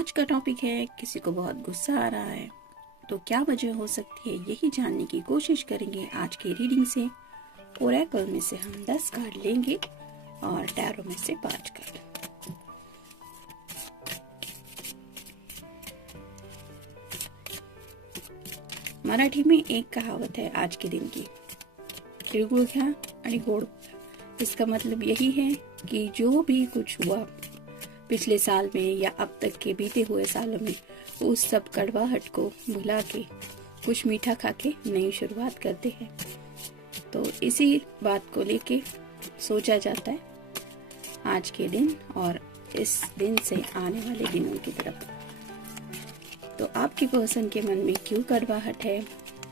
आज का टॉपिक है किसी को बहुत गुस्सा आ रहा है तो क्या वजह हो सकती है, यही जानने की कोशिश करेंगे आज की रीडिंग से। ओरेकल में से हम 10 कार्ड लेंगे और टैरो में से 5 कार्ड। मराठी में एक कहावत है आज के दिन की, तिळगुळ घ्या आणि गोड। इसका मतलब यही है कि जो भी कुछ हुआ पिछले साल में या अब तक के बीते हुए सालों में, उस सब कड़वाहट को भुला के कुछ मीठा खा के नई शुरुआत करते हैं। तो इसी बात को लेके सोचा जाता है आज के दिन और इस दिन से आने वाले दिनों की तरफ। तो आपके पर्सन के मन में क्यों कड़वाहट है,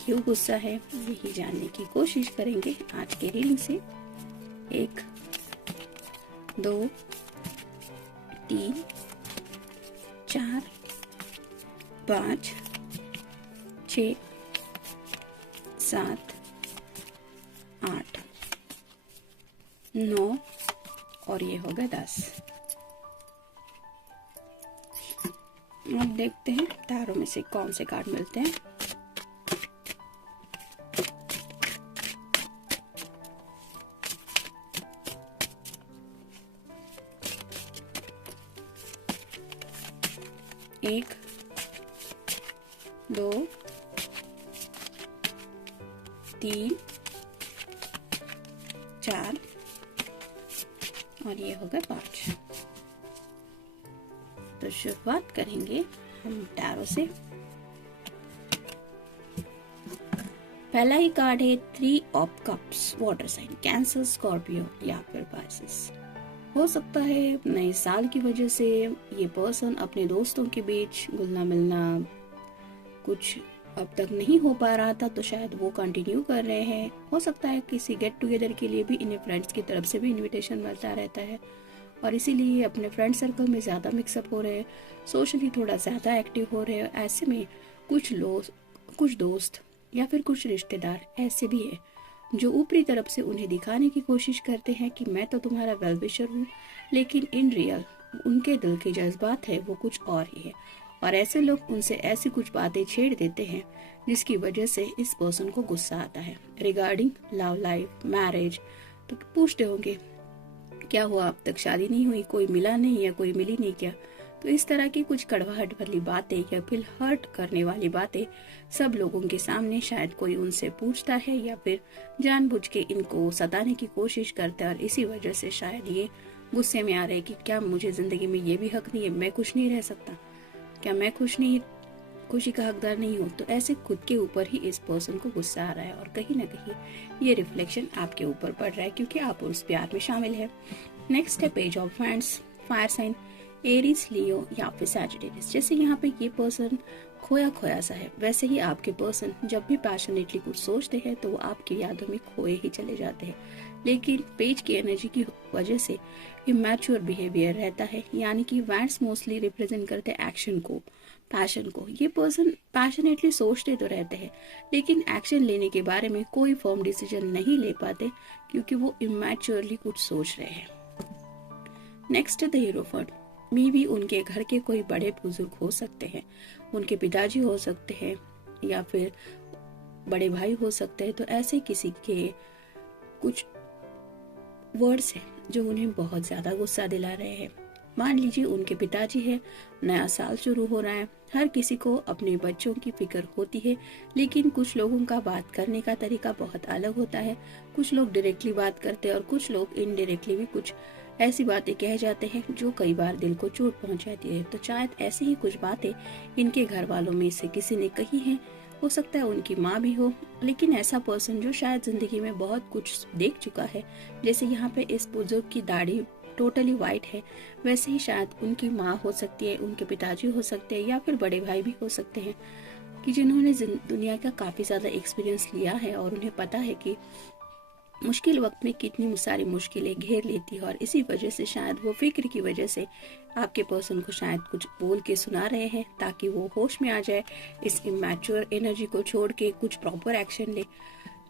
क्यों गुस्सा है, यही जानने की कोशिश करेंगे आज के रीडिंग से। 1 2 3 4 5 6 7 8 9 और ये होगा 10। अब देखते हैं तारों में से कौन से कार्ड मिलते हैं। एक 2 3 4 और ये होगा 5। तो शुरुआत करेंगे हम टैरो से। पहला ही कार्ड है 3 of cups, water sign, Cancer, Scorpio या फिर पाइसेस। हो सकता है नए साल की वजह से ये पर्सन अपने दोस्तों के बीच घुलना मिलना कुछ अब तक नहीं हो पा रहा था, तो शायद वो कंटिन्यू कर रहे हैं। हो सकता है किसी गेट टुगेदर के लिए भी इन्हें फ्रेंड्स की तरफ से भी इनविटेशन मिलता रहता है और इसीलिए अपने फ्रेंड सर्कल में ज़्यादा मिक्सअप हो रहे हैं, सोशली थोड़ा ज़्यादा एक्टिव हो रहे हैं। ऐसे में कुछ दोस्त या फिर कुछ रिश्तेदार ऐसे भी है जो ऊपरी तरफ से उन्हें दिखाने की कोशिश करते हैं कि मैं तो तुम्हारा वेल विशर हूँ, लेकिन इन रियल उनके दिल के जज्बात है वो कुछ और ही है। और ऐसे लोग उनसे ऐसी कुछ बातें छेड़ देते हैं जिसकी वजह से इस पर्सन को गुस्सा आता है। रिगार्डिंग लव लाइफ, मैरिज, तो पूछते होंगे क्या हुआ, अब तक शादी नहीं हुई, कोई मिला नहीं या कोई मिली नहीं क्या। तो इस तरह की कुछ कड़वाहट वाली बातें या फिर हर्ट करने वाली बातें सब लोगों के सामने शायद कोई उनसे पूछता है या फिर जानबूझ के इनको सताने की कोशिश करता है। और इसी वजह से शायद ये गुस्से में आ रहे हैं कि क्या मुझे जिंदगी में ये भी हक नहीं है, मैं खुश नहीं रह सकता, क्या मैं खुशी का हकदार नहीं हूँ। तो ऐसे खुद के ऊपर ही इस पर्सन को गुस्सा आ रहा है और कहीं ना कहीं ये रिफ्लेक्शन आपके ऊपर पड़ रहा है क्योंकि आप उस प्यार में शामिल है। नेक्स्ट है page of wands, fire signs, Aries, Leo या फिर सैजिटेरियस। जैसे यहाँ पे ये पर्सन खोया सा है, वैसे ही आपके पर्सन जब भी पैशनेटली कुछ सोचते हैं तो वो आपकी यादों में खोए ही चले जाते हैं। लेकिन पेज की एनर्जी की वजह से इमैच्योर बिहेवियर रहता है, यानी कि वैंड्स मोस्टली रिप्रेजेंट करते हैं एक्शन को, पैशन को। ये पर्सन पैशनेटली सोचते तो रहते हैं लेकिन एक्शन लेने के बारे में कोई फर्म डिसीजन नहीं ले पाते क्योंकि वो इमैच्योरली कुछ सोच रहे हैं। नेक्स्ट है द हीरोफर्ट। मे भी उनके घर के कोई बड़े बुजुर्ग हो सकते हैं, उनके पिताजी हो सकते हैं या फिर बड़े भाई हो सकते हैं। तो ऐसे किसी के कुछ वर्ड्स हैं जो उन्हें बहुत ज्यादा गुस्सा दिला रहे हैं। मान लीजिए उनके पिताजी है, नया साल शुरू हो रहा है, हर किसी को अपने बच्चों की फिक्र होती है, लेकिन कुछ लोगों का बात करने का तरीका बहुत अलग होता है। कुछ लोग डायरेक्टली बात करते हैं और कुछ लोग इनडायरेक्टली भी कुछ ऐसी बातें कह जाते हैं जो कई बार दिल को चोट पहुंचाती है। तो शायद ऐसी ही कुछ बातें इनके घर वालों में से किसी ने कही हैं, हो सकता है उनकी माँ भी हो। लेकिन ऐसा पर्सन जो शायद जिंदगी में बहुत कुछ देख चुका है, जैसे यहाँ पे इस बुजुर्ग की दाढ़ी टोटली वाइट है, वैसे ही शायद उनकी माँ हो सकती है, उनके पिताजी हो सकते हैं या फिर बड़े भाई भी हो सकते हैं कि जिन्होंने दुनिया का काफी ज्यादा एक्सपीरियंस लिया है और उन्हें पता है कि मुश्किल वक्त में कितनी सारी मुश्किलें घेर लेती है। और इसी वजह से शायद वो फिक्र की वजह से आपके पर्सन को शायद कुछ बोल के सुना रहे हैं ताकि वो होश में आ जाए, इस इमैच्योर एनर्जी को छोड़ के कुछ प्रॉपर एक्शन ले।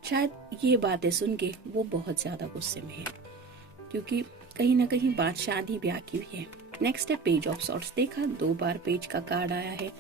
शायद ये बातें सुन के वो बहुत ज्यादा गुस्से में है क्योंकि कहीं ना कहीं बात शादी ब्याह की भी है। नेक्स्ट है पेज ऑफ सॉर्ट्स। देखा 2 बार पेज का कार्ड आया है,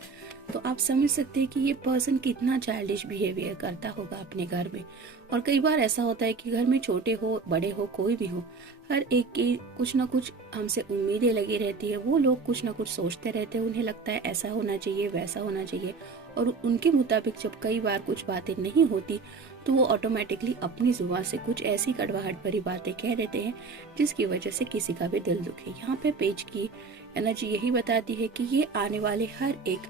तो आप समझ सकते हैं कि ये पर्सन कितना चाइल्डिश बिहेवियर करता होगा अपने घर में। और कई बार ऐसा होता है कि घर में छोटे हो बड़े हो कोई भी हो, हर एक की कुछ ना कुछ हमसे उम्मीदें लगी रहती है। वो लोग कुछ ना कुछ सोचते रहते हैं, उन्हें लगता है ऐसा होना चाहिए वैसा होना चाहिए, और उनके मुताबिक जब कई बार कुछ बातें नहीं होती तो वो ऑटोमेटिकली अपनी जुबान से कुछ ऐसी कड़वाहट भरी बातें कह देते हैं जिसकी वजह से किसी का भी दिल दुखे। यहाँ पे पेज की एनर्जी यही बताती है कि ये आने वाले हर एक,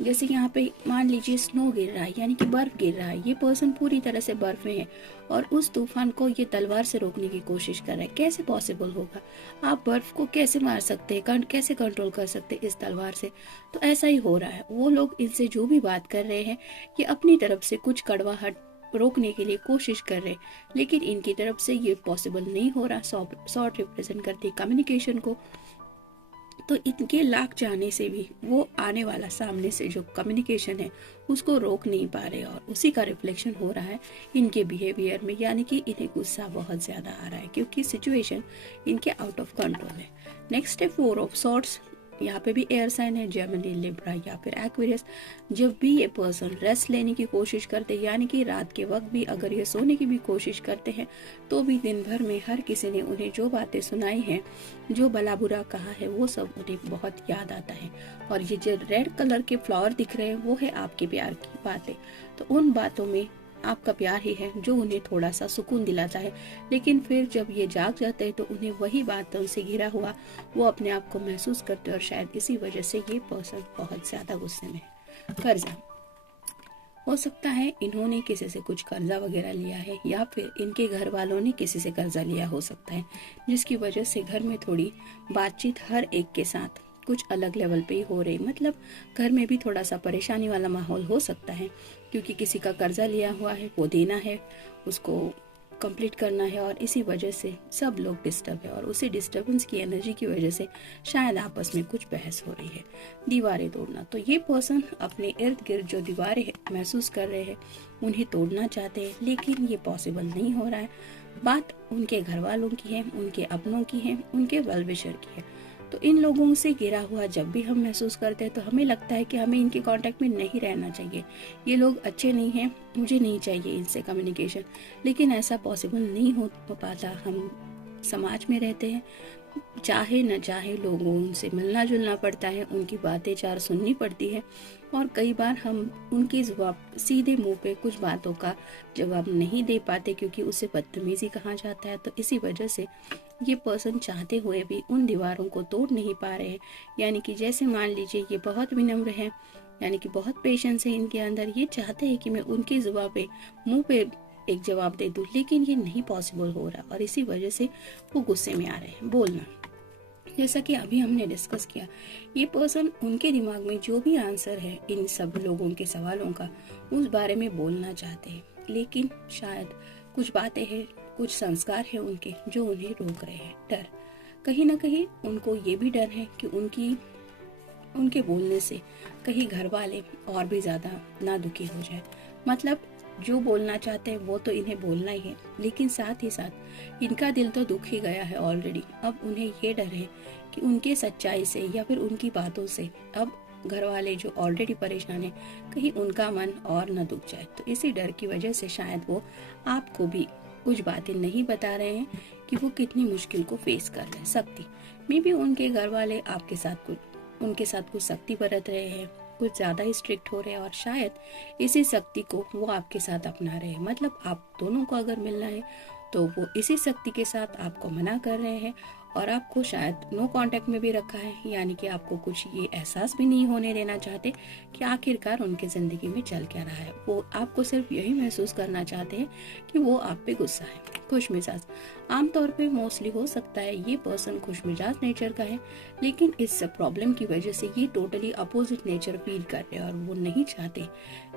जैसे यहाँ पे मान लीजिए स्नो गिर रहा है यानी कि बर्फ गिर रहा है, ये पर्सन पूरी तरह से बर्फ में है और उस तूफान को ये तलवार से रोकने की कोशिश कर रहा है। कैसे पॉसिबल होगा? आप बर्फ को कैसे मार सकते हैं, कैसे कंट्रोल कर सकते हैं इस तलवार से? तो ऐसा ही हो रहा है। वो लोग इनसे जो भी बात कर रहे हैं ये अपनी तरफ से कुछ कड़वाहट रोकने के लिए कोशिश कर रहे हैं, लेकिन इनकी तरफ से ये पॉसिबल नहीं हो रहा। सॉर्ट रिप्रेजेंट करती है कम्युनिकेशन को, तो इनके लाख चाहने से भी वो आने वाला सामने से जो कम्युनिकेशन है उसको रोक नहीं पा रहे, और उसी का रिफ्लेक्शन हो रहा है इनके बिहेवियर में, यानी कि इन्हें गुस्सा बहुत ज्यादा आ रहा है क्योंकि सिचुएशन इनके आउट ऑफ कंट्रोल है। नेक्स्ट है 4 ऑफ सॉर्ट्स। यहाँ पे भी एयर साइन है, जेमिनी, लिब्रा या फिर एक्वेरियस। जब भी ये पर्सन रेस्ट लेने की कोशिश करते हैं, यानी कि रात के वक्त भी अगर ये सोने की भी कोशिश करते हैं, तो भी दिन भर में हर किसी ने उन्हें जो बातें सुनाई हैं, जो भला बुरा कहा है, वो सब उन्हें बहुत याद आता है। और ये जो रेड कलर के फ्लावर दिख रहे हैं वो है आपके प्यार की बातें। तो उन बातों में आपका प्यार ही है जो उन्हें थोड़ा सा सुकून दिलाता है, लेकिन फिर जब ये जाग जाते हैं तो उन्हें वही बातों से घिरा हुआ वो अपने आप को महसूस करते हैं, और शायद इसी वजह से ये पर्सन बहुत ज्यादा गुस्से में है। कर्जा हो सकता है इन्होंने किसी से कुछ कर्जा वगैरह लिया है, या फिर इनके घर वालों ने किसी से कर्जा लिया हो सकता है, जिसकी वजह से घर में थोड़ी बातचीत हर एक के साथ कुछ अलग लेवल पे ही हो रही। मतलब घर में भी थोड़ा सा परेशानी वाला माहौल हो सकता है, क्योंकि किसी का कर्जा लिया हुआ है, वो देना है, उसको कंप्लीट करना है, और इसी वजह से सब लोग डिस्टर्ब है, और उसी डिस्टर्बेंस की एनर्जी की वजह से शायद आपस में कुछ बहस हो रही है। दीवारें तोड़ना, तो ये पर्सन अपने इर्द गिर्द जो दीवारें महसूस कर रहे हैं उन्हें तोड़ना चाहते हैं, लेकिन ये पॉसिबल नहीं हो रहा है। बात उनके घर वालों की है, उनके अपनों की है, उनके वेल विशर की है। तो इन लोगों से घिरा हुआ जब भी हम महसूस करते हैं तो हमें लगता है कि हमें इनके कांटेक्ट में नहीं रहना चाहिए, ये लोग अच्छे नहीं हैं, मुझे नहीं चाहिए इनसे कम्युनिकेशन। लेकिन ऐसा पॉसिबल नहीं हो पाता। हम समाज में रहते हैं, चाहे न चाहे लोगों उनसे मिलना जुलना पड़ता है, उनकी बातें चार सुननी पड़ती है, और कई बार हम उनकी जवाब सीधे मुंह पे कुछ बातों का जवाब नहीं दे पाते क्योंकि उसे बदतमीजी कहा जाता है। तो इसी वजह से ये पर्सन चाहते हुए भी उन दीवारों को तोड़ नहीं पा रहे हैं। यानी कि जैसे मान लीजिए ये बहुत विनम्र है, यानी कि बहुत पेशेंस है इनके अंदर, ये चाहते हैं कि मैं उनकी जुबान पे मुंह पे एक जवाब दे दूं, लेकिन ये नहीं पॉसिबल हो रहा, और इसी वजह से वो गुस्से में आ रहे हैं। बोलना, जैसा कि अभी हमने डिस्कस किया, ये पर्सन उनके दिमाग में जो भी आंसर है इन सब लोगों के सवालों का, उस बारे में बोलना चाहते हैं, लेकिन शायद कुछ बातें हैं, कुछ संस्कार है उनके जो उन्हें रोक रहे हैं। डर, कहीं ना कहीं उनको ये भी डर है कि उनके बोलने से कहीं घर वाले और भी ज्यादा ना दुखी हो जाए। मतलब जो बोलना चाहते हैं वो तो इन्हें बोलना ही है, लेकिन साथ ही साथ इनका दिल तो दुख ही गया है ऑलरेडी। अब उन्हें ये डर है कि उनके सच्चाई से या फिर उनकी बातों से अब घर वाले जो ऑलरेडी परेशान है, कहीं उनका मन और न दुख जाए। तो इसी डर की वजह से शायद वो आपको भी कुछ बातें नहीं बता रहे हैं कि वो कितनी मुश्किल को फेस कर रहे हैं। सख्ती, मे भी उनके घर वाले उनके साथ कुछ सख्ती बरत रहे हैं, कुछ ज्यादा ही स्ट्रिक्ट हो रहे हैं, और शायद इसी सख्ती को वो आपके साथ अपना रहे हैं। मतलब आप दोनों को अगर मिलना है तो वो इसी सख्ती के साथ आपको मना कर रहे हैं, और आपको शायद नो कांटेक्ट में भी रखा है। यानी कि आपको कुछ ये एहसास भी नहीं होने देना चाहते कि आखिरकार उनके जिंदगी में चल क्या रहा है। वो आपको सिर्फ यही महसूस करना चाहते हैं कि वो आप पे गुस्सा है। खुश मिजाज, आमतौर पे मोस्टली हो सकता है ये पर्सन खुश मिजाज नेचर का है, लेकिन इस प्रॉब्लम की वजह से ये टोटली अपोजिट नेचर फील कर रहे हैं, और वो नहीं चाहते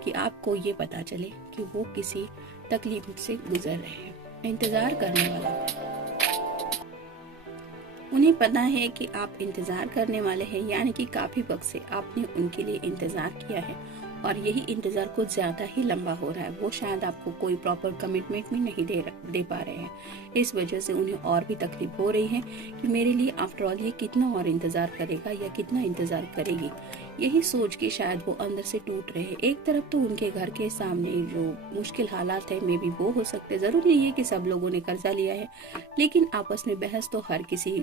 कि आपको ये पता चले कि वो किसी तकलीफ से गुजर रहे हैं। इंतजार करने वाला, उन्हें पता है कि आप इंतजार करने वाले हैं, यानी कि काफी वक्त से आपने उनके लिए इंतजार किया है, और यही इंतजार कुछ ज्यादा ही लंबा हो रहा है। वो शायद आपको कोई प्रॉपर कमिटमेंट भी नहीं दे पा रहे हैं। इस वजह से उन्हें और भी तकलीफ हो रही है कि मेरे लिए आफ्टर ऑल ये कितना और इंतजार करेगा या कितना इंतजार करेगी। यही सोच के शायद वो अंदर से टूट रहे हैं। एक तरफ तो उनके घर के सामने जो मुश्किल हालात है मे बी वो हो सकते हैं, जरूरी नहीं है कि सब लोगों ने कर्जा लिया है, लेकिन आपस में बहस तो हर किसी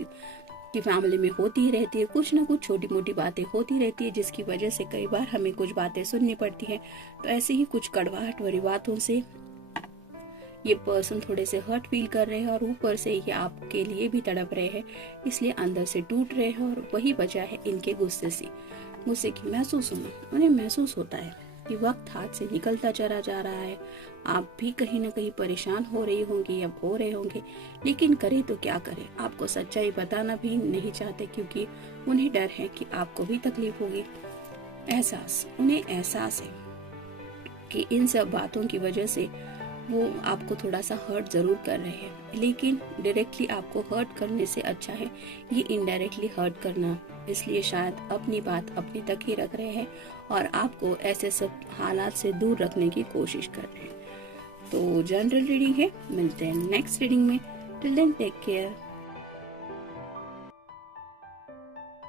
की फैमिली में होती ही रहती है। कुछ ना कुछ छोटी मोटी बातें होती रहती है जिसकी वजह से कई बार हमें कुछ बातें सुननी पड़ती हैं। तो ऐसे ही कुछ कड़वाहट भरी बातों से ये पर्सन थोड़े से हर्ट फील कर रहे हैं और ऊपर से ये आपके लिए भी तड़प रहे हैं, इसलिए अंदर से टूट रहे हैं। और वही वजह है इनके गुस्से की महसूस होना। उन्हें महसूस होता है कि वक्त हाथ से निकलता चला जा रहा है। आप भी कहीं ना कहीं परेशान हो रही होंगी या हो रहे होंगे, लेकिन करे तो क्या करे, आपको सच्चाई बताना भी नहीं चाहते क्योंकि उन्हें डर है कि आपको भी तकलीफ होगी। उन्हें एहसास है कि इन सब बातों की वजह से वो आपको थोड़ा सा हर्ट जरूर कर रहे हैं, लेकिन डायरेक्टली आपको हर्ट करने से अच्छा है ये इनडायरेक्टली हर्ट करना। इसलिए शायद अपनी बात अपने तक ही रख रहे हैं और आपको ऐसे सब हालात से दूर रखने की कोशिश कर रहे हैं। तो जनरल रीडिंग है, मिलते हैं नेक्स्ट रीडिंग में। Till then take care.